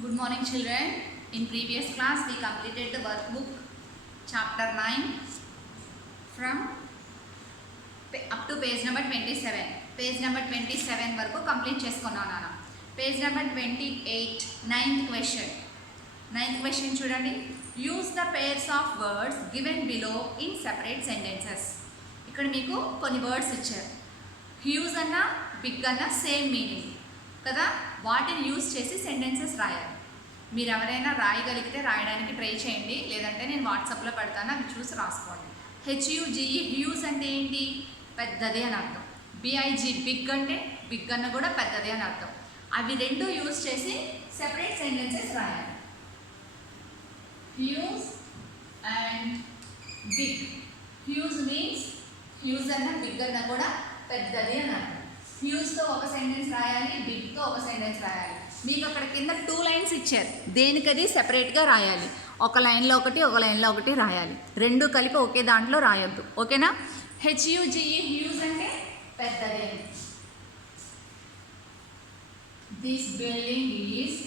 Good morning, children. In previous class, we completed the workbook chapter 9 from up to page number 27. Page number 27 వరకు complete చేసుకున్నాను నాన్న. Page number 28 9th question. 9th question చూడండి. Use the pairs of words given below in separate sentences. ఇక్కడ మీకు కొన్ని words ఇచ్చారు. Huge అన్న big అన్న సేమ్ మీనింగ్ కదా, వాటిని యూజ్ చేసి సెంటెన్సెస్ రాయాలి. మీరు ఎవరైనా రాయగలిగితే రాయడానికి ట్రై చేయండి, లేదంటే నేను వాట్సాప్లో పెడతాను, అవి చూసి రాసుకోండి. హెచ్యుజిఈ హ్యూజ్ అంటే ఏంటి? పెద్దది అని అర్థం. బిఐజి బిగ్ అంటే బిగ్ అన్న కూడా పెద్దది అని అర్థం. అవి రెండు యూజ్ చేసి సెపరేట్ సెంటెన్సెస్ రాయాలి. Huge and big. Huge means huge అన్న బిగ్ అన్న కూడా పెద్దది అని అర్థం. హ్యూజ్తో ఒక సెంటెన్స్ రాయాలి, బిగ్తో ఒక సెంటెన్స్ రాయాలి. మీకు అక్కడ కింద 2 లైన్స్ ఇచ్చారు, దేనికది సెపరేట్గా రాయాలి. ఒక లైన్లో ఒకటి, ఒక లైన్లో ఒకటి రాయాలి. రెండు కలిపి ఒకే దాంట్లో రాయొద్దు, ఓకేనా? హెచ్యుజిఈ హ్యూజ్ అంటే పెద్దది. This building is,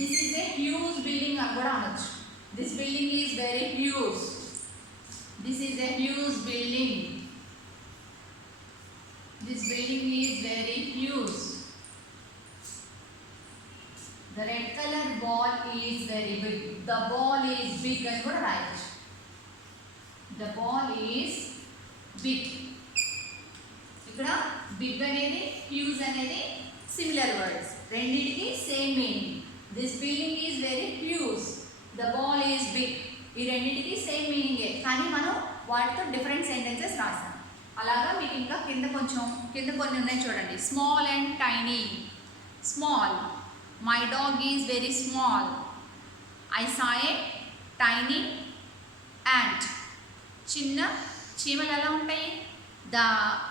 this is a huge building అని కూడా అనొచ్చు. This building is very huge. This is a huge building. This building is very huge. The red color ball is very big. The ball is big అని కూడా రాయొచ్చు. The ball is big. ఇక్కడ big అనేది huge అనేది similar words, రెండింటికి same meaning. This building is very huge. The ball is big. ఈ రెండింటికి same మీనింగే, కానీ మనం వాటితో డిఫరెంట్ సెంటెన్సెస్ రాస్తాం. అలాగా మీకు ఇంకా కింద కొన్ని ఉన్నాయి చూడండి. Small and tiny. Small, my dog is very small. I saw a tiny ant. చిన్న చీమలు ఎలా ఉంటాయి? The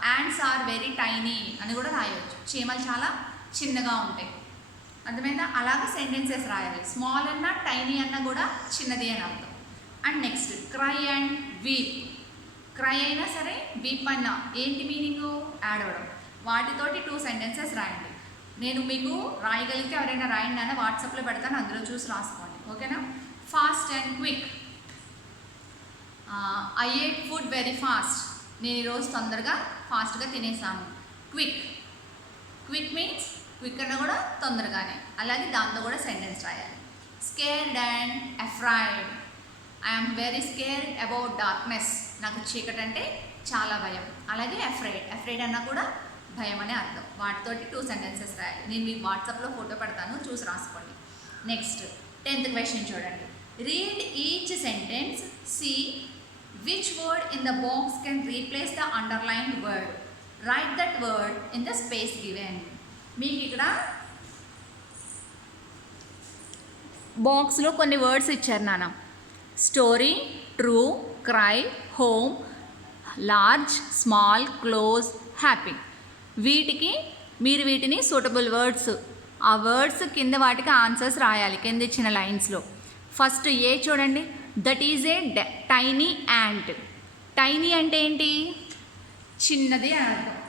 ants are very tiny అని కూడా రాయవచ్చు. చీమలు చాలా చిన్నగా ఉంటాయి, అర్థమైందా? అలాగా సెంటెన్సెస్ రాయాలి. స్మాల్ అన్న టైనీ అన్న కూడా చిన్నది అని అర్థం. And next cry and weep. Cry అయినా సరే, వీప్ అన్నా ఏంటి మీనింగు? యాడ్ అవ్వడం. వాటితోటి 2 సెంటెన్సెస్ రాయండి. నేను మీకు రాయగలిగితే ఎవరైనా రాయండి అన్న వాట్సాప్లో పెడతాను, అందులో చూసి రాసుకోండి, ఓకేనా? Fast and quick. I ate food very fast. నేను ఈరోజు తొందరగా ఫాస్ట్గా తినేసాను. క్విక్. క్విక్ మీన్స్ క్విక్ అన్న కూడా తొందరగానే, అలాగే దాంతో కూడా సెంటెన్స్ రాయాలి. Scared and afraid. I'm very scared about darkness. నాకు చీకటి అంటే చాలా భయం. అలాగే అఫ్రైడ్ అన్నా కూడా భయం అనే అర్థం. వాటితోటి 2 సెంటెన్సెస్ రాయాలి. నేను మీకు వాట్సాప్లో ఫోటో పెడతాను, చూసి రాసుకోండి. నెక్స్ట్ 10th క్వశ్చన్ చూడండి. Read each sentence, see which word in the box can replace the underlined word. Write that word in the space given. మీకు ఇక్కడ బాక్స్లో కొన్ని వర్డ్స్ ఇచ్చారు నాన్న. Story, true, cry, home, large, small, close, happy. మీరు వీటిని suitable words, ఆ words కింద వాటికి ఆన్సర్స్ రాయాలి కింద ఇచ్చిన లైన్స్లో. ఫస్ట్ ఏ చూడండి. That is A tiny ant. Tiny అంటే ఏంటి? చిన్నది అని అర్థం.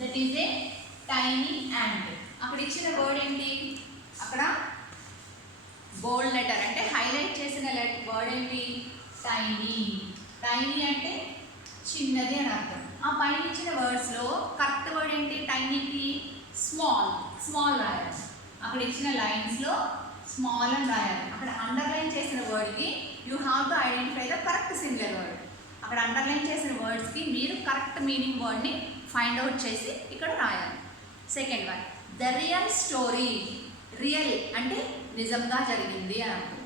That is A tiny ant. అక్కడ ఇచ్చిన వర్డ్ ఏంటి? అక్కడ బోల్డ్ లెటర్ అంటే హైలైట్ చేసిన వర్డ్ ఏంటి? టైనీ. టైనీ అంటే చిన్నది అని అర్థం. ఆ పైన ఇచ్చిన వర్డ్స్లో కరెక్ట్ వర్డ్ ఏంటి? టైనీకి స్మాల్. స్మాల్ రాయాలి. అక్కడ ఇచ్చిన లైన్స్లో స్మాల్ అని రాయాలి. అక్కడ అండర్లైన్ చేసిన వర్డ్కి you have to identify the correct similar word. అక్కడ అండర్లైన్ చేసిన వర్డ్స్కి మీరు కరెక్ట్ మీనింగ్ వర్డ్ని ఫైండ్ అవుట్ చేసి ఇక్కడ రాయాలి. Second one, the real story. Real అంటే నిజంగా జరిగింది అని అర్థం.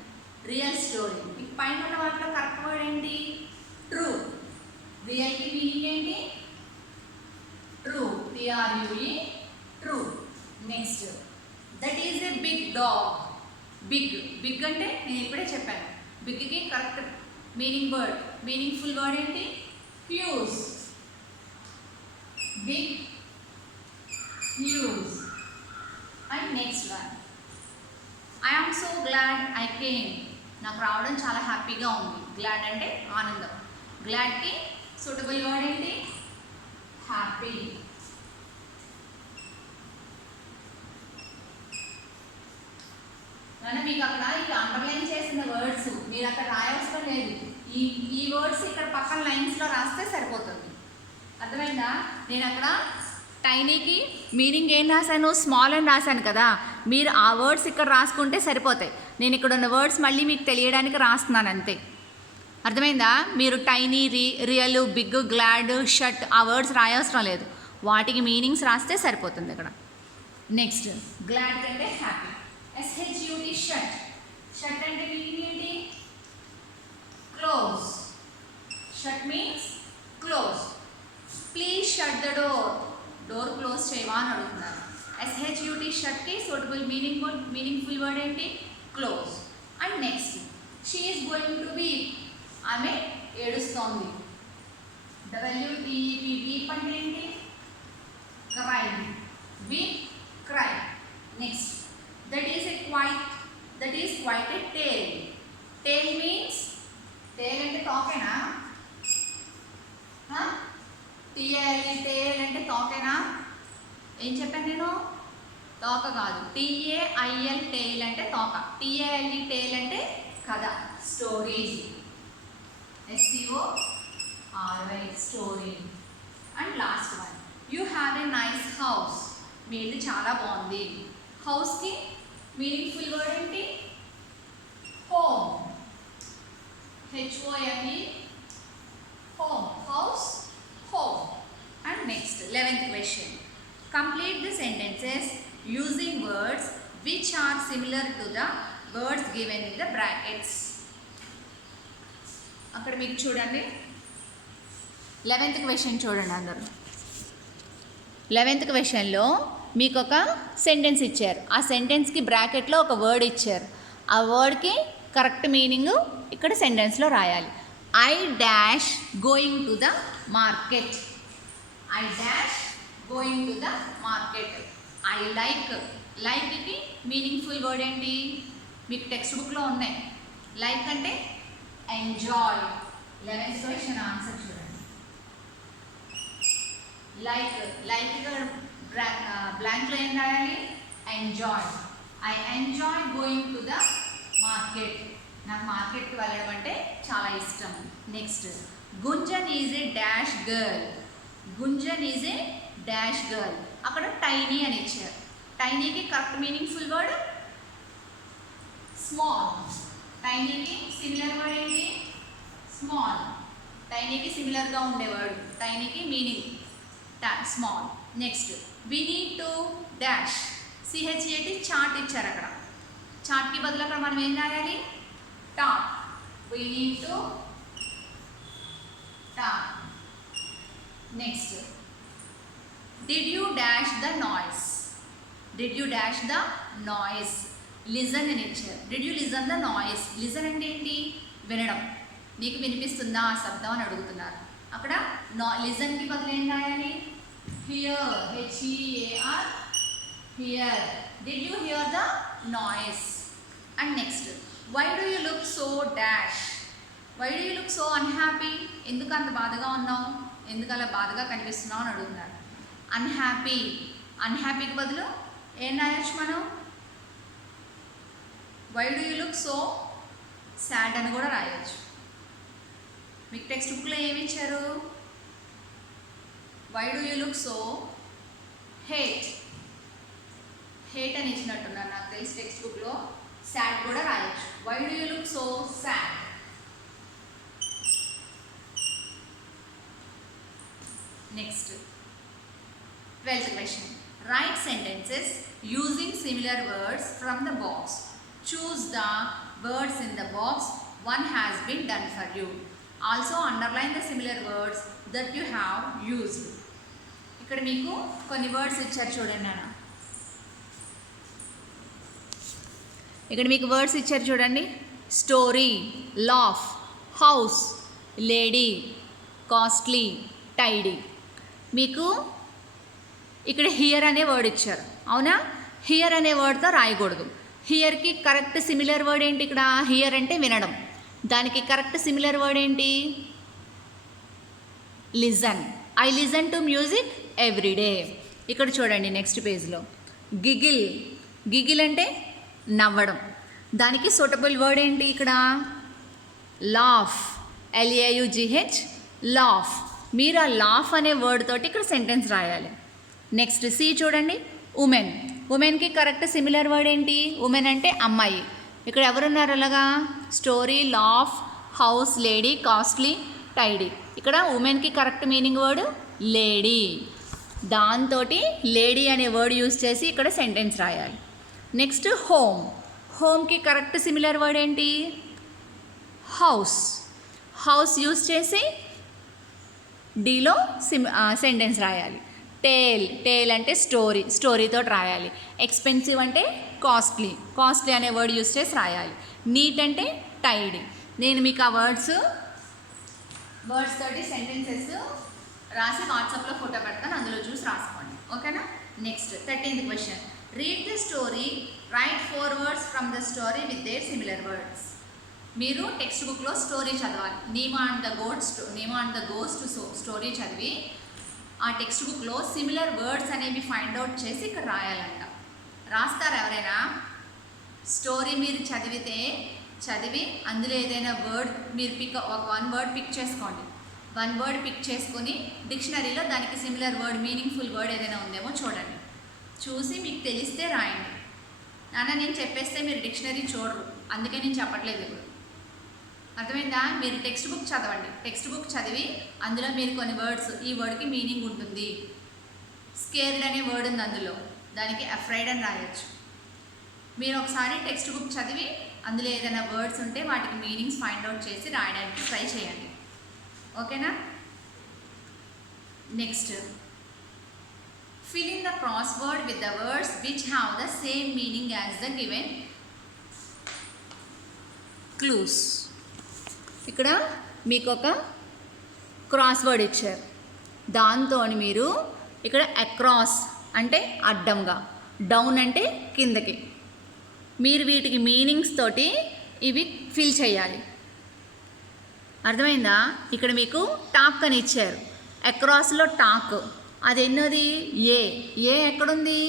Real story. మీకు పైన ఉన్న వాటిలో కరెక్ట్ వర్డ్ ఏంటి? ట్రూ. రియల్కి మీనింగ్ ఏంటి? True. TRUE, true. Next, that is a big dog. Big. Big అంటే నేను ఇప్పుడే చెప్పాను, బిగ్కి కరెక్ట్ మీనింగ్ఫుల్ వర్డ్ ఏంటి? Huge. Big, huge. And next one, I am so glad I came. నాకు రావడం చాలా హ్యాపీగా ఉంది. గ్లాడ్ అంటే ఆనందం. గ్లాడ్కి సూటబుల్ వర్డ్ ఏంటి? హ్యాపీ. కానీ మీకు అక్కడ ఈ అండర్లైన్ చేసిన వర్డ్స్ మీరు అక్కడ రాయవసరం లేదు. ఈ వర్డ్స్ ఇక్కడ పక్కన లైన్స్లో రాస్తే సరిపోతుంది. అర్థమైందా? నేను అక్కడ టైనీకి మీనింగ్ ఏం రాశాను? స్మాల్ అని రాశాను కదా, మీరు ఆ వర్డ్స్ ఇక్కడ రాసుకుంటే సరిపోతాయి. నేను ఇక్కడ ఉన్న వర్డ్స్ మళ్ళీ మీకు తెలియడానికి రాస్తున్నాను అంతే. అర్థమైందా? మీరు tiny, real, big, glad, shut ఆ వర్డ్స్ రాయవసరం లేదు. వాటికి మీనింగ్స్ రాస్తే సరిపోతుంది ఇక్కడ. నెక్స్ట్ గ్లాడ్ అంటే హ్యాపీ. SHUT shut. షట్ అంటే మీనింగ్ ఏంటి? Close. Shut means close. Please shut the door. Door close చేయవా అని అడుగుతున్నారు. SHUT షట్కి సూటబుల్ మీనింగ్ఫుల్ వర్డ్ ఏంటి? Close. And next she is going to weep. ఆమె ఏడుస్తోంది. WEEP. వీప్ అంటే ఏంటి? Cry. Weep, cry. Next that is quite a tail. Tail means, tail అంటే తోకేనా? TAL tail అంటే తోకేనా? ఏం చెప్పాను నేను? తోక కాదు. TAIL tail అంటే తోక. TAL tail అంటే కథ, story. STORY story. And last one, you have a nice house. మీ ఇల్లు చాలా బాగుంది. హౌస్కి మీనింగ్ఫుల్ వర్డ్ ఏంటి? Home. HOME home. House, home. And next 11th question. Complete the sentences using words which are similar to the words given in the brackets. అక్కడ మీకు చూడండి 11th question చూడండి అందరూ. 11th questionలో మీకు ఒక సెంటెన్స్ ఇచ్చారు. ఆ సెంటెన్స్కి బ్రాకెట్లో ఒక వర్డ్ ఇచ్చారు. ఆ వర్డ్కి కరెక్ట్ మీనింగ్ ఇక్కడ సెంటెన్స్లో రాయాలి. I dash going to the market. I dash going to the market. I like. లైక్కి మీనింగ్ఫుల్ వర్డ్ ఏంటి? మీకు టెక్స్ట్ బుక్లో ఉన్నాయి. లైక్ అంటే ఎంజాయ్. 11th question ఆన్సర్ చూడండి. లైక్ బ్లాంక్లో ఏం రాయాలి? Enjoy. I enjoy going to the market. నాకు మార్కెట్కి వెళ్ళడం అంటే చాలా ఇష్టం. Next Gunjan is a dash girl. Gunjan is a dash girl. అక్కడ టైనీ అని ఇచ్చారు. టైనీకి correct meaningful word small. టైనీకి similar word ఏంటి? స్మాల్. టైనీకి సిమిలర్గా ఉండే వర్డ్. టైనీకి meaning small. Next we need to dash. CHAT chat ఇచ్చారు. అక్కడ చాట్కి బదులు అక్కడ మనం ఏం రాయాలి? Talk. We need to talk. Next did you dash the noise. Did you dash the noise. Listen అని ఇచ్చారు. Did you listen the noise. Listen అంటే ఏంటి? వినడం. నీకు వినిపిస్తుందా ఆ శబ్దం అని అడుగుతున్నారు. అక్కడ లిజన్కి బదులు ఏం రాయాలి? Hear. HEAR hear. Did you hear the noise. And next why do you look so dash. Why do you look so unhappy. ఎందుకు అంత బాధగా ఉన్నావు? ఎందుకు అలా బాధగా కనిపిస్తున్నావు అని అడుగుతున్నారు. అన్హ్యాపీ. అన్హ్యాపీకి బదులు ఏం రాయొచ్చు మనం? Why do you look so sad అని కూడా రాయొచ్చు. మీకు టెక్స్ట్ బుక్లో ఏమి ఇచ్చారు? Why do you look so hate. Hate అని ఇచ్చినట్టున్నారు నాకు తెలిసి టెక్స్ట్ బుక్లో. సాడ్ కూడా రాయొచ్చు. Why do you look so sad. Next 12th question. Write sentences using similar words from the box. Choose the words in the box. One has been done for you. Also underline the similar words that you have used. ఇక్కడ మీకు కొన్ని words ఇచ్చారు చూడండి నాన్న. ఇక్కడ మీకు words ఇచ్చారు చూడండి. Story, laugh, house, lady, costly, tidy. మీకు ఇక్కడ హియర్ అనే వర్డ్ ఇచ్చారు. అవునా? హియర్ అనే వర్డ్తో రాయకూడదు. హియర్కి కరెక్ట్ సిమిలర్ వర్డ్ ఏంటి? ఇక్కడ హియర్ అంటే వినడం. దానికి కరెక్ట్ సిమిలర్ వర్డ్ ఏంటి? Listen. I listen to music every day. ఇక్కడ చూడండి నెక్స్ట్ పేజ్లో గిగిల్. గిగిల్ అంటే నవ్వడం. దానికి సూటబుల్ వర్డ్ ఏంటి ఇక్కడ? లాఫ్. LAUGH laugh. మీరు ఆ లాఫ్ అనే వర్డ్ తోటి ఇక్కడ సెంటెన్స్ రాయాలి. నెక్స్ట్ సి చూడండి, ఉమెన్. ఉమెన్కి కరెక్ట్ సిమిలర్ వర్డ్ ఏంటి? ఉమెన్ అంటే అమ్మాయి. ఇక్కడ ఎవరున్నారు అలాగా? Story, laugh, house, lady, costly, tidy. ఇక్కడ ఉమెన్కి కరెక్ట్ మీనింగ్ వర్డ్ లేడీ. దాంతో లేడీ అనే వర్డ్ యూజ్ చేసి ఇక్కడ సెంటెన్స్ రాయాలి. Next home. హోమ్కి కరెక్ట్ సిమిలర్ వర్డ్ ఏంటి? హౌస్. హౌస్ యూజ్ చేసి డీలో సెంటెన్స్ రాయాలి. టేల్. టేల్ అంటే స్టోరీ. స్టోరీతో రాయాలి. ఎక్స్పెన్సివ్ అంటే కాస్ట్లీ. కాస్ట్లీ అనే వర్డ్ యూజ్ చేసి రాయాలి. నీట్ అంటే టైడీ. నేను మీకు ఆ వర్డ్స్ తోటి సెంటెన్సెస్ రాసి వాట్సాప్లో ఫోటో పెడతాను, అందులో చూసి రాసుకోండి. ఓకేనా? Next 13th question. Read the story, right 4 words from the story with their similar words. మీరు టెక్స్ట్ బుక్లో స్టోరీ చదవాలి. నీమా అండ్ ద గోస్ట్ స్టోరీ చదివి ఆ టెక్స్ట్ బుక్లో సిమిలర్ వర్డ్స్ అనేవి ఫైండ్ అవుట్ చేసి ఇక్కడ రాయాలంట. రాస్తారు ఎవరైనా? స్టోరీ మీరు చదివి అందులో ఏదైనా వర్డ్ మీరు ఒక 1 word పిక్ చేసుకోండి. 1 word పిక్ చేసుకొని డిక్షనరీలో దానికి సిమిలర్ వర్డ్, మీనింగ్ఫుల్ వర్డ్ ఏదైనా ఉందేమో చూడండి. చూసి మీకు తెలిస్తే రాయండి. నాన్న నేను చెప్పేస్తే మీరు డిక్షనరీ చూడరు, అందుకే నేను చెప్పట్లేదు ఇప్పుడు. అర్థమైందా? మీరు టెక్స్ట్ బుక్ చదవండి. టెక్స్ట్ బుక్ చదివి అందులో మీరు కొన్ని వర్డ్స్, ఈ వర్డ్కి మీనింగ్ ఉంటుంది. స్కేర్డ్ అనే వర్డ్ ఉంది అందులో, దానికి అఫ్రైడ్ అని రాయొచ్చు. మీరు ఒకసారి టెక్స్ట్ బుక్ చదివి అందులో ఏదైనా వర్డ్స్ ఉంటే వాటికి మీనింగ్స్ ఫైండ్ అవుట్ చేసి రాయడానికి ట్రై చేయండి. ఓకేనా? Next fill in the cross word with the words which have the same meaning as the given clues. ఇక్కడ మీకు ఒక క్రాస్ వర్డ్ ఇచ్చారు. దాంతో మీరు ఇక్కడ అక్రాస్ అంటే అడ్డంగా, డౌన్ అంటే కిందకి, మీరు వీటికి మీనింగ్స్ తోటి ఇవి ఫిల్ చేయాలి. అర్థమైందా? ఇక్కడ మీకు టాక్ అని ఇచ్చారు. అక్రాస్లో టాక్, అది ఎన్నోది? ఏ. ఏ ఎక్కడుంది?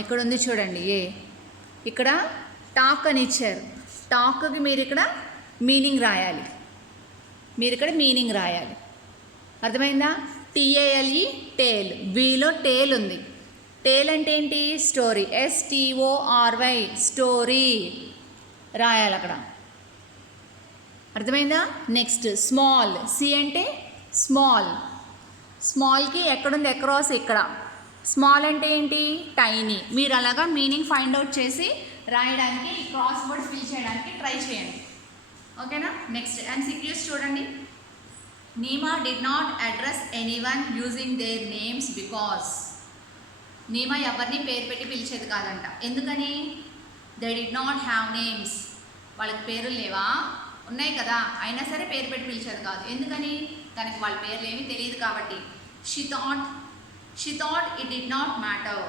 ఎక్కడుంది చూడండి, ఏ. ఇక్కడ టాక్ అని ఇచ్చారు. టాక్కి మీరు ఇక్కడ మీనింగ్ రాయాలి. అర్థమైందా? TALE టేల్. వీలో టేల్ ఉంది. టేల్ అంటే ఏంటి? స్టోరీ. STORY స్టోరీ రాయాలి అక్కడ. అర్థమైందా? Next small. సి అంటే స్మాల్. స్మాల్కి ఎక్కడుంది? అక్రాస్ ఇక్కడ. స్మాల్ అంటే ఏంటి? టైనీ. మీరు అలాగా మీనింగ్ ఫైండ్ అవుట్ చేసి రాయడానికి, ఈ క్రాస్ వర్డ్ ఫిల్ చేయడానికి ట్రై చేయండి. ఓకేనా? నెక్స్ట్ MCQs చూడండి. Neema did not address anyone using their names because. Neema ఎవరిని పేరు పెట్టి పిలిచేది కాదంట. ఎందుకని? They did not have names. వాళ్ళకి పేర్లు లేవా? ఉన్నాయి కదా, అయినా సరే పేరు పెట్టి పిలిచేది కాదు. ఎందుకని? తనకి వాళ్ళ పేర్లు ఏమీ తెలియదు కాబట్టి. She thought it did not matter.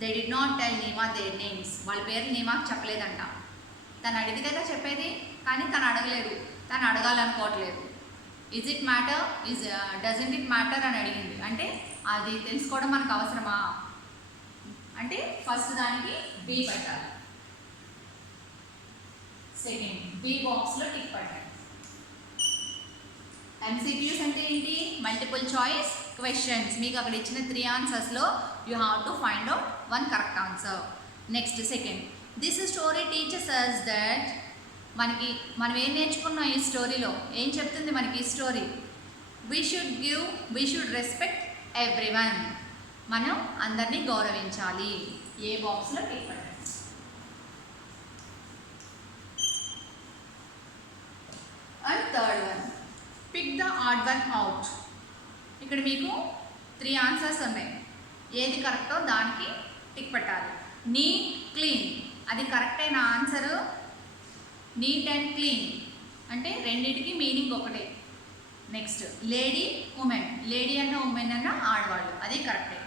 They did not tell Neema their names. వాళ్ళ పేర్లు నీమాకు చెప్పలేదంట. తను అడిగితేగా చెప్పేది, కానీ తను అడగలేదు, తను అడగాలనుకోవట్లేదు. డజంట్ ఇట్ మ్యాటర్ అని అడిగింది. అంటే అది తెలుసుకోవడం మనకు అవసరమా అంటే ఫస్ట్ దానికి బి పెట్టాలి. సెకండ్ బి బాక్స్లో టిక్ పెట్టండి. MCQs అంటే ఏంటి? Multiple choice questions. మీకు అక్కడ ఇచ్చిన 3 answersలో you have to find out 1 correct answer. Next second, this story teachers us that. మనం ఏం నేర్చుకున్నాం ఈ స్టోరీలో? ఏం చెప్తుంది మనకి ఈ story? We should respect everyone. మనం అందరినీ గౌరవించాలి. ఏ బాక్స్లో టిక్ పెట్టండి. And third one, pick the odd one out. ఇక్కడ మీకు 3 answers ఉన్నాయి. ఏది కరెక్టో దానికి టిక్ పెట్టాలి. నీట్, క్లీన్, అది కరెక్ట్ అయిన ఆన్సరు. నీట్ అండ్ క్లీన్ అంటే రెండింటికి మీనింగ్ ఒకటే. Next lady, women. లేడీ అన్న ఉమెన్ అన్న ఆడవాళ్ళు, అది కరెక్టే.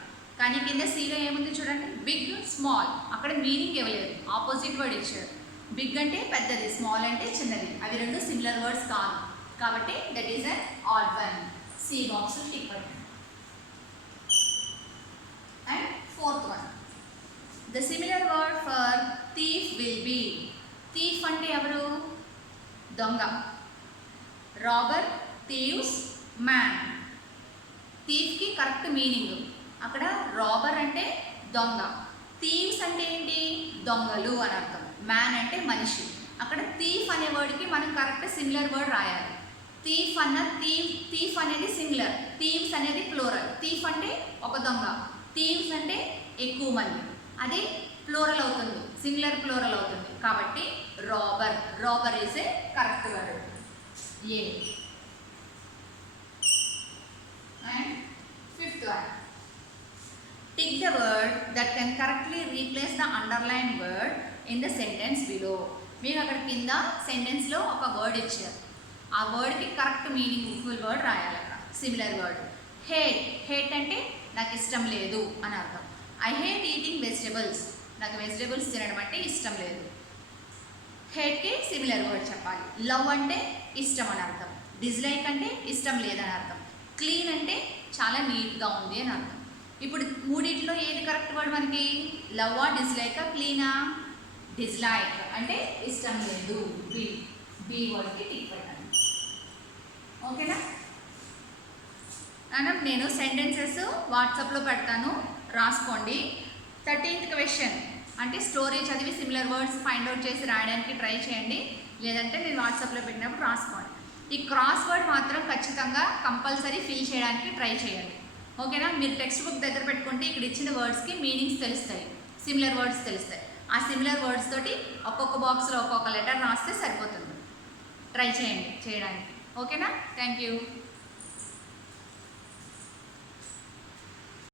కానీ కింద సీలో ఏముంది చూడండి, బిగ్ స్మాల్. అక్కడ మీనింగ్ ఇవ్వలేదు, ఆపోజిట్ వర్డ్ ఇచ్చారు. బిగ్ అంటే పెద్దది, స్మాల్ అంటే చిన్నది. అవి రెండు సిమిలర్ వర్డ్స్ కాదు కాబట్టి that is an odd one. C box tick పెట్టండి. And fourth one, the similar word for thief will be. Thief అంటే ఎవరు? దొంగ. Robber, thieves, man. థీఫ్కి కరెక్ట్ మీనింగ్ అక్కడ రాబర్ అంటే దొంగ, థీవ్స్ అంటే ఏంటి? దొంగలు అని అర్థం. మ్యాన్ అంటే మనిషి. అక్కడ థీఫ్ అనే వర్డ్కి మనం కరెక్ట్ సిమిలర్ వర్డ్ రాయాలి. థీఫ్ థీఫ్ అనేది సింగులర్, థీవ్స్ అనేది ప్లూరల్. థీఫ్ అంటే ఒక దొంగ, థీవ్స్ అంటే ఎక్కువ మంది. అది ప్లూరల్ అవుతుంది, సింగులర్ ప్లూరల్ అవుతుంది. కాబట్టి robber, robber is a correct word. A. And fifth one, tick the word that can correctly replace the underlined word in the sentence below. మీకు అక్కడ కింద సెంటెన్స్లో ఒక వర్డ్ ఇచ్చారు, ఆ వర్డ్కి కరెక్ట్ మీనింగ్ ఫుల్ వర్డ్ రాయాలి. అక్కడ సిమిలర్ వర్డ్ హేట్. హేట్ అంటే నాకు ఇష్టం లేదు అని అర్థం. ఐ హేట్ ఈటింగ్ వెజిటబుల్స్, నాకు వెజిటబుల్స్ తినడం అంటే ఇష్టం లేదు. హేట్కి సిమిలర్ వర్డ్ చెప్పాలి. లవ్ అంటే ఇష్టం అని అర్థం. డిస్లైక్ అంటే ఇష్టం లేదని అర్థం. క్లీన్ అంటే చాలా నీట్గా ఉంది అని అర్థం. ఇప్పుడు మూడిట్లో ఏది కరెక్ట్ వర్డ్ మనకి? లవ్వా, డిస్లైకా, క్లీనా? డిస్లైక్ అంటే ఇష్టం లేదు. బి. బి వర్డ్కి టిక్ పెట్టండి. ఓకేనా? అన్న నేను సెంటెన్సెస్ వాట్సాప్లో పెడతాను, రాసుకోండి. 13th క్వశ్చన్ అంటే స్టోరీ చదివి సిమిలర్ వర్డ్స్ ఫైండ్ అవుట్ చేసి రాయడానికి ట్రై చేయండి, లేదంటే నేను వాట్సాప్లో పెట్టినప్పుడు రాసుకోండి. ఈ క్రాస్ వర్డ్ మాత్రం ఖచ్చితంగా కంపల్సరీ ఫిల్ చేయడానికి ట్రై చేయండి. ఓకేనా? మీరు టెక్స్ట్ బుక్ దగ్గర పెట్టుకుంటే ఇక్కడ ఇచ్చిన వర్డ్స్కి మీనింగ్స్ తెలుస్తాయి, సిమిలర్ వర్డ్స్ తెలుస్తాయి. ఆ సిమిలర్ వర్డ్స్ తోటి ఒక్కొక్క బాక్స్లో ఒక్కొక్క లెటర్ రాస్తే సరిపోతుంది. ట్రై చేయండి చేయడానికి. ఓకేనా? Thank you.